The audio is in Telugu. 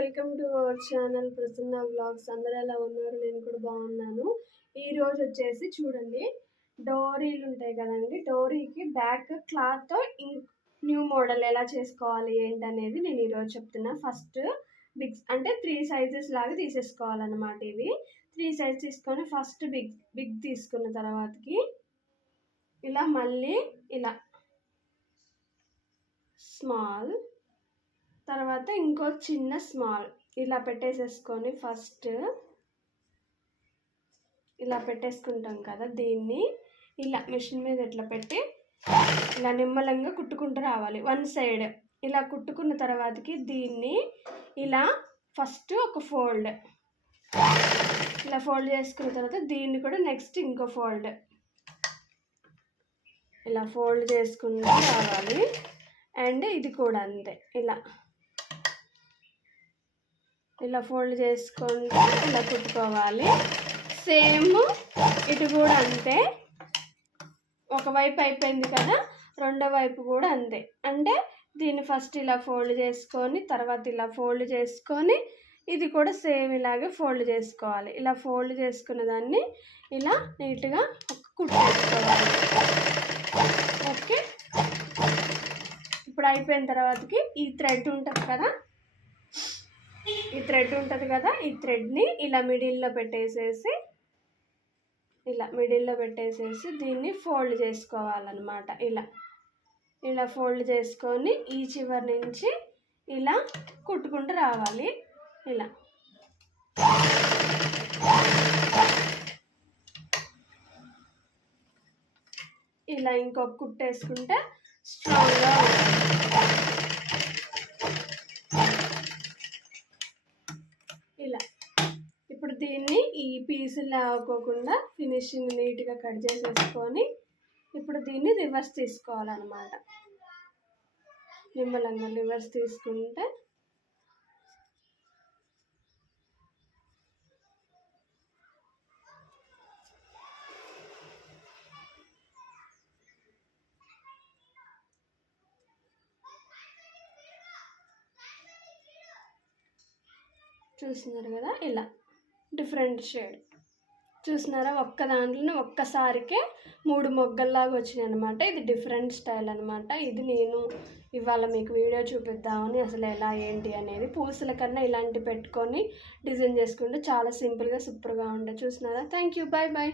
Welcome to our channel Prasanna vlogs. అందరూ ఎలా ఉన్నారు? నేను కూడా బాగున్నాను. ఈరోజు వచ్చేసి చూడండి, డోరీలు ఉంటాయి కదండి, డోరీకి బ్యాక్ క్లాత్ న్యూ మోడల్ ఎలా చేసుకోవాలి ఏంటనేది నేను ఈరోజు చెప్తున్నా. ఫస్ట్ బిగ్ అంటే 3 సైజెస్ లాగా తీసేసుకోవాలన్నమాట. ఇవి 3 సైజ్ తీసుకొని ఫస్ట్ బిగ్ తీసుకున్న తర్వాతకి ఇలా మళ్ళీ ఇలా స్మాల్, తర్వాత ఇంకో చిన్న స్మాల్ ఇలా పెట్టేసేసుకొని ఫస్ట్ ఇలా పెట్టేసుకుంటాం కదా, దీన్ని ఇలా మిషన్ మీద ఇట్లా పెట్టి ఇలా నిమ్మలంగా కుట్టుకుంటూ రావాలి. 1 సైడ్ ఇలా కుట్టుకున్న తర్వాతకి దీన్ని ఇలా ఫస్ట్ ఒక ఫోల్డ్ ఇలా ఫోల్డ్ చేసుకున్న తర్వాత దీన్ని కూడా నెక్స్ట్ ఇంకో ఫోల్డ్ ఇలా ఫోల్డ్ చేసుకుంటూ రావాలి. అండ్ ఇది కూడా అంతే, ఇలా ఫోల్డ్ చేసుకుంటూ ఇలా కుట్టుకోవాలి. సేమ్ ఇటు కూడా అంతే. ఒకవైపు అయిపోయింది కదా, రెండో వైపు కూడా అంతే. అంటే దీన్ని ఫస్ట్ ఇలా ఫోల్డ్ చేసుకొని తర్వాత ఇలా ఫోల్డ్ చేసుకొని ఇది కూడా సేమ్ ఇలాగే ఫోల్డ్ చేసుకోవాలి. ఇలా ఫోల్డ్ చేసుకున్న దాన్ని ఇలా నీట్గా కుట్టేసుకోవాలి. ఓకే, ఇప్పుడు అయిపోయిన తర్వాతకి ఈ థ్రెడ్ ఉంటుంది కదా, ఈ థ్రెడ్ని ఇలా మిడిల్లో పెట్టేసేసి దీన్ని ఫోల్డ్ చేసుకోవాలన్నమాట. ఇలా ఫోల్డ్ చేసుకొని ఈ చివరి నుంచి ఇలా కుట్టుకుంటూ రావాలి. ఇలా ఇంకొక కుట్టేసుకుంటే స్ట్రాంగ్గా ఉంటుంది. ఇలా ఇప్పుడు దీన్ని ఈ పీసులు లాగకుండా ఫినిషింగ్ నీట్గా కట్ చేసేసుకొని ఇప్పుడు దీన్ని రివర్స్ తీసుకోవాలన్నమాట. నిమ్మలంగా రివర్స్ తీసుకుంటే చూస్తున్నారు కదా, ఇలా డిఫరెంట్ షేడ్ చూస్తున్నారా. ఒక్క దాంట్లోనే ఒక్కసారికే 3 మొగ్గల్లాగా వచ్చినాయి అనమాట. ఇది డిఫరెంట్ స్టైల్ అనమాట. ఇది నేను ఇవాళ మీకు వీడియో చూపిద్దామని, అసలు ఎలా ఏంటి అనేది. పూసల కన్నా ఇలాంటి పెట్టుకొని డిజైన్ చేసుకుంటే చాలా సింపుల్గా సూపర్గా ఉండే. చూస్తున్నారా. Thank you, bye bye.